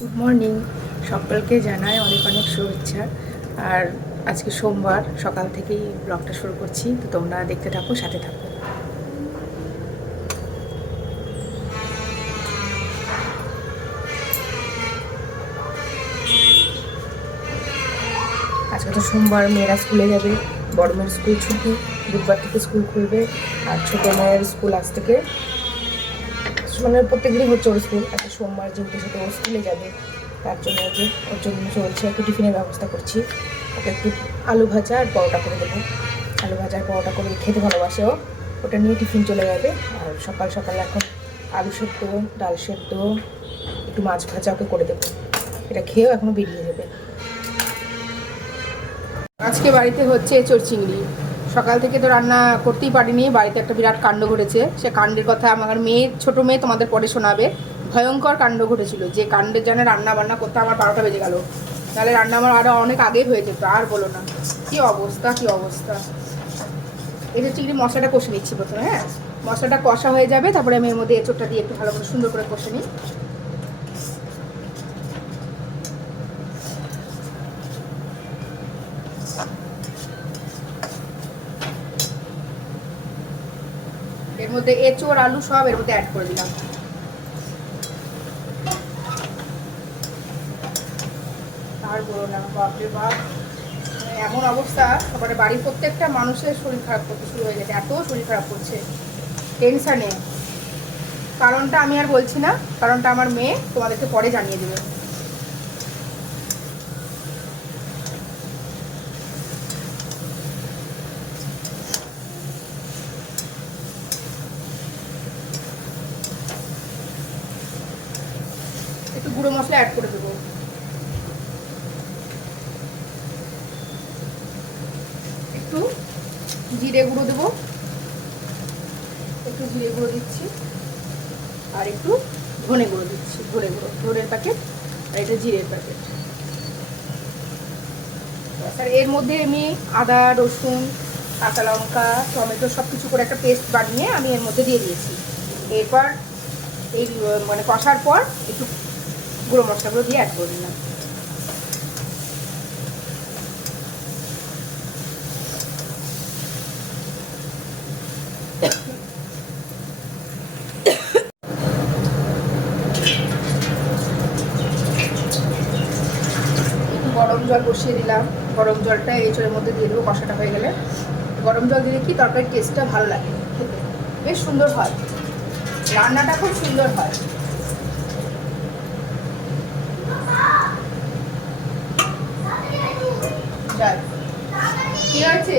Good morning, সকলকে জানাই অনেক অনেক শুভেচ্ছা। আর আজকে সোমবার সকাল থেকেই ব্লগটা শুরু করছি, তো তোমরা দেখতে থাকো, সাথে থাকো। আজকে তো সোমবার, মেয়েরা স্কুলে যাবে। বড় মেয়ের স্কুল ছুটি, বুধবার থেকে স্কুল খুলবে। আর ছোটো মেয়ের স্কুল আজ থেকে, মানে প্রত্যেকদিনই হচ্ছে ওর স্কুল। আজকে সোমবার যেহেতু সেটা ওর স্কুলে যাবে, তার জন্য যে ওর জন্য চলছে, একটু টিফিনের ব্যবস্থা করছি। ওকে একটু আলু ভাজা আর পরোটা করে দেবো। আলু ভাজা আর পরোটা করে খেতে ভালোবাসে ও, ওটা নিয়ে টিফিন চলে যাবে। আর সকাল সকাল এখন আলু সেদ্ধ, ডাল সেদ্ধ, একটু মাছ ভাজা ওকে করে দেবো। এটা খেয়েও এখনও বেরিয়ে যাবে। আজকে বাড়িতে হচ্ছে এঁচোড় চিংড়ি। সকাল থেকে তো রান্না করতেই পারিনি, বাড়িতে একটা বিরাট কাণ্ড ঘটেছে। সে কাণ্ডের কথা আমার মেয়ে, ছোটো মেয়ে তোমাদের পরে শোনাবে। ভয়ঙ্কর কাণ্ড ঘটেছিল, যে কাণ্ডের জন্য রান্না বান্না করতে আমার 12টা বেজে গেল। তাহলে রান্না আমার আরও অনেক আগেই হয়ে যেত, আর বলো না। কী অবস্থা, কী অবস্থা। এঁচোড় চিংড়ি মশলাটা কষে নিচ্ছি প্রথমে। হ্যাঁ, মশলাটা কষা হয়ে যাবে, তারপরে আমি এর মধ্যে এঁচোড়টা দিয়ে একটু ভালো করে সুন্দর করে কষে নিই। এর মধ্যে এঁচোড়, আলু সব এর মধ্যে অ্যাড করে দিলাম। আর বলো না, বাপরে বাপ, মানে এমন অবস্থা, মানে বাড়ির প্রত্যেকটা মানুষের শরীর খারাপ করতে শুরু হয়ে গেছে। এত শরীর খারাপ করছে, টেনশানে। কারণটা আমি আর বলছি না, কারণটা আমার মেয়ে তোমাদেরকে পরে জানিয়ে দেবে। একটু গুঁড়ো মশলা অ্যাড করে দেবো। একটু জিরে গুঁড়ো দেবো, একটু জিরে গুঁড়ো দিচ্ছি। আর একটু ধনে গুঁড়ো দিচ্ছি, ধনের প্যাকেট। আর এটা জিরের প্যাকেট। আর এর মধ্যে আমি আদা, রসুন, কাঁচা লঙ্কা, টমেটো সব কিছু করে একটা পেস্ট বানিয়ে আমি এর মধ্যে দিয়ে দিয়েছি। এরপর এই মানে কষার পর একটু গুঁড়ো মশলাগুলো দিয়ে অ্যাড করে দিলাম। গরম জল বসিয়ে দিলাম। গরম জলটা এঁচোড়ের মধ্যে দিয়ে দেবো কষাটা হয়ে গেলে। গরম জল দিলে কি তরকারির টেস্টটা ভালো লাগে খেতে, বেশ সুন্দর হয়, রান্নাটা খুব সুন্দর হয়। কি হয়েছে?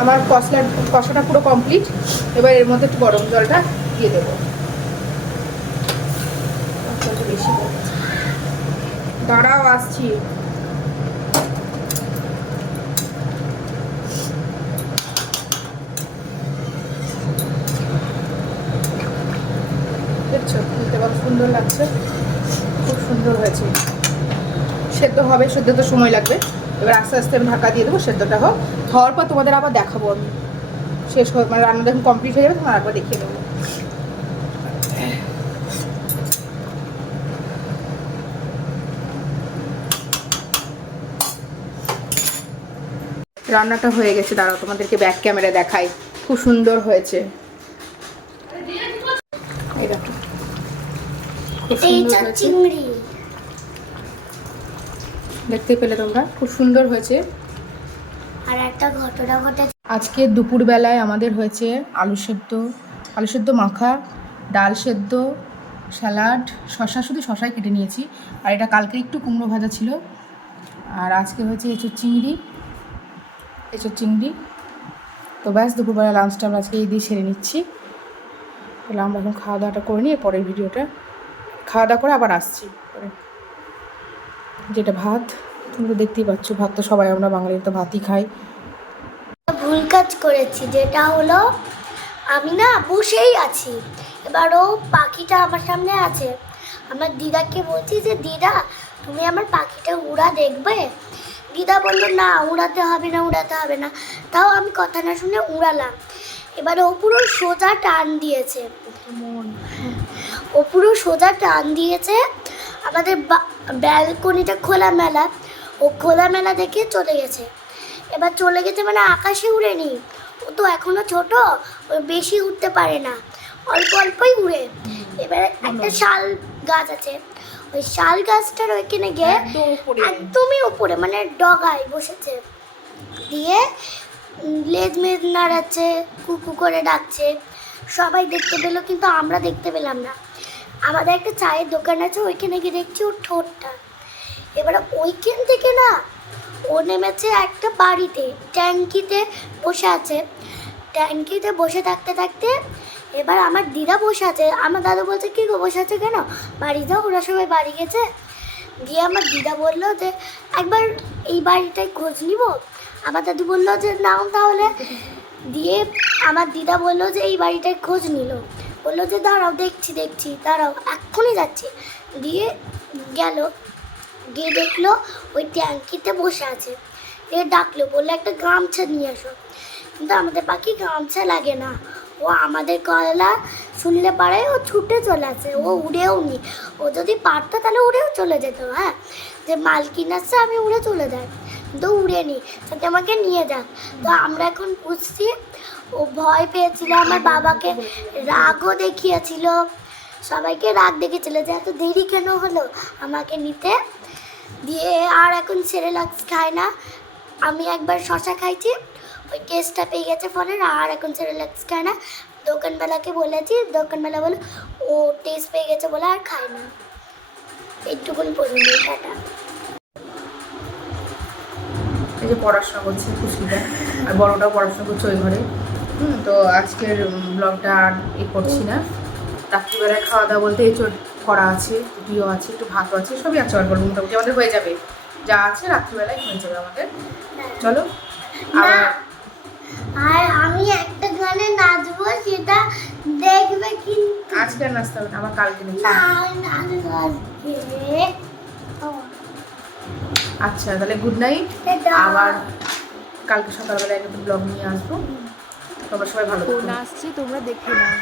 আমার কষাটা পুরো কমপ্লিট। এবার এর মধ্যে একটু গরম জলটা দিয়ে দেবো। বেশি দাঁড়াও, আসছি। দেখছো দেখতে কত সুন্দর লাগছে, খুব সুন্দর হয়েছে। সেদ্ধ হবে, সেদ্ধ তো সময় লাগবে। এবার আস্তে আস্তে আমি ঢাকা দিয়ে দেবো, সেদ্ধটা হোক। হওয়ার পর তোমাদের আবার দেখাবো আমি। শেষ হয়ে মানে রান্না যখন কমপ্লিট হয়ে যাবে তখন আরেকবার দেখিয়ে দেবো। রান্নাটা হয়ে গেছে, দাঁড়াও তোমাদেরকে ব্যাক ক্যামেরা দেখাই। খুব সুন্দর হয়েছে, এই দেখো, খুব সুন্দর হয়েছে। দেখতে পেলে তোমরা, খুব সুন্দর হয়েছে। আর একটা ঘটনা ঘটেছে আজকে দুপুরবেলায় আমাদের হয়েছে আলু সেদ্ধ মাখা, ডাল সেদ্ধ, স্যালাড, শশা, শুধু শশাই কেটে নিয়েছি। আর এটা কালকে একটু কুমড়ো ভাজা ছিল। আর আজকে হয়েছে এঁচোড় চিংড়ি। তো ব্যাস, দুপুরবেলা লাঞ্চটা আমরা আজকে এই দিয়ে সেরে নিচ্ছি। তাহলে আমরা এখন খাওয়া দাওয়াটা করে নিই, পরের ভিডিওটা খাওয়া দাওয়া করে আবার আসছি। যেটা ভাত, তুমি তো দেখতেই পাচ্ছ, ভাত তো সবাই আমরা বাঙালিরা তো ভাতই খাই। ভুল কাজ করেছি, যেটা হলো আমি না বসেই আছি, এবার ও পাখিটা আমার সামনে আছে আমার দিদাকে বলছি যে দিদা তুমি আমার পাখিটা উড়া দেখবে। দিদা বললো না উড়াতে হবে না, উড়াতে হবে না। তাও আমি কথা না শুনে উড়ালাম। এবারে ও পুরো সোজা টান দিয়েছে, ও পুরো সোজা টান দিয়েছে। আমাদের ব্যালকনিটা খোলামেলা, ও খোলামেলা দেখে চলে গেছে। এবার চলে গেছে মানে আকাশে উড়েনি, ও তো এখনো ছোট, ও বেশি উঠতে পারে না, অল্প অল্পই উড়ে। এবারে একটা শাল গাছ আছে, ওই শাল গাছটার ওইখানে গিয়ে একদমই উপরে মানে ডগায় বসেছে, দিয়ে লেজ মেজ নাড়াচ্ছে, কুকু করে ডাকছে। সবাই দেখতে পেলো কিন্তু আমরা দেখতে পেলাম না। আমাদের একটা চায়ের দোকান আছে, ওইখানে গিয়ে দেখছি ওর ঠোঁটটা। এবারে ওইখান থেকে না ও নেমেছে একটা বাড়িতে, ট্যাঙ্কিতে বসে আছে। ট্যাঙ্কিতে বসে থাকতে থাকতে এবার আমার দিদা বসে আছে। আমার দাদু বলছে কী গো বসে আছে কেন, বাড়ি যাও, ওরা সবাই বাড়ি গেছে। দিয়ে আমার দিদা বললো যে একবার এই বাড়িটায় খোঁজ নিব। আমার দাদু বললো যে নাও তাহলে। দিয়ে আমার দিদা বললো যে এই বাড়িটায় খোঁজ নিল, বললো যে দাঁড়াও দেখছি দেখছি, দাঁড়াও এক্ষুনি যাচ্ছি। দিয়ে গেল, গিয়ে দেখলো ওই ট্যাঙ্কিতে বসে আছে। দিয়ে ডাকলো, বললো একটা গামছা নিয়ে আসো। কিন্তু আমাদের পাখি গামছা লাগে না, ও আমাদের গলা শুনলে পারে ও ছুটে চলে আসে, ও উড়েও নি। ও যদি পারতো তাহলে উড়েও চলে যেত, হ্যাঁ, যে মালকিন আসছে আমি উড়ে চলে যাই, কিন্তু উড়ে নি, যাতে আমাকে নিয়ে যাক। তো আমরা এখন বুঝছি ও ভয় পেয়েছিল, আমার বাবাকে রাগও দেখিয়েছিল, সবাইকে রাগ দেখেছিল যে এত দেরি কেন হলো আমাকে নিতে। দিয়ে আর এখন সেরেলাক্স খায় না। আমি একবার শশা খাইছি, ওই টেস্টটা পেয়ে গেছে ফলের, আর এখন সেরেলাক্স খায় না। দোকানবেলাকে বলেছি, দোকানবেলা বলে ও টেস্ট পেয়ে গেছে বলে আর খায় না। এইটুকুনি পর্যন্ত, টাটা। এই যে পড়াশোনা করছে খুশিটা, আর বড়টাও পড়াশোনা করছে ওই ঘরে। তো আজকের ব্লগটা আর করছি না। রাত্রিবেলায় খাওয়া দাওয়া বলতে এই করা আছে, রুটিও আছে, একটু ভাতও আছে, সবই আছে অল্প মোটামুটি আমাদের হয়ে যাবে, যা আছে রাত্রিবেলায় হয়ে যাবে আমাদের। চলো আবার আর আমি একটা গানে নাচবো, সেটা দেখবে কিন্তু। আজকে আর নাচতে হবে না, আমার কালকে দেখি। আচ্ছা তাহলে গুড নাইট, আবার কালকে সকালবেলায় একটা ব্লগ নিয়ে আসবো। তোমরা সবাই ভালো থাকো। আসছে তোমরা দেখে নাও।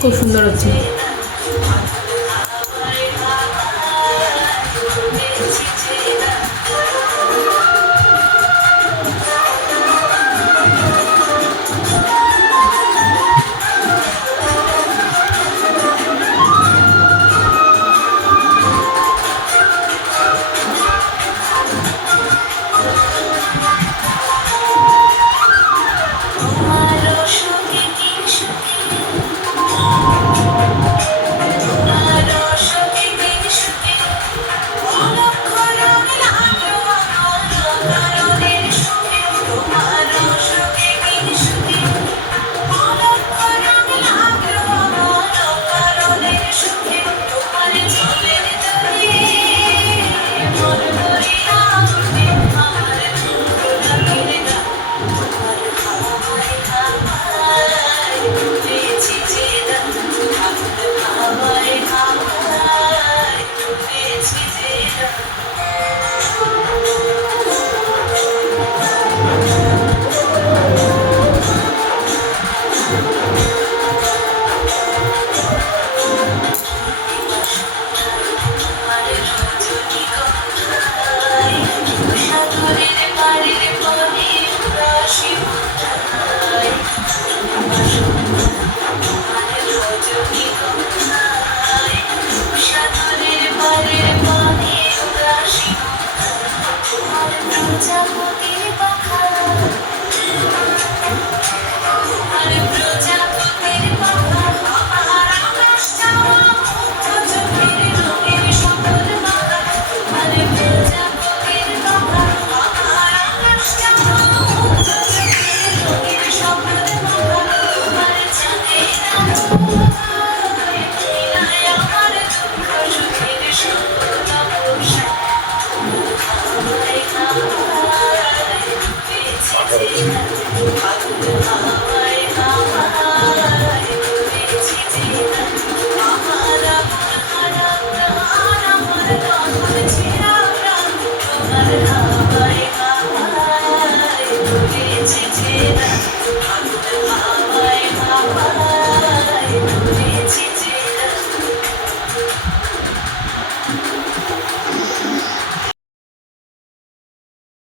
খুব সুন্দর হচ্ছে।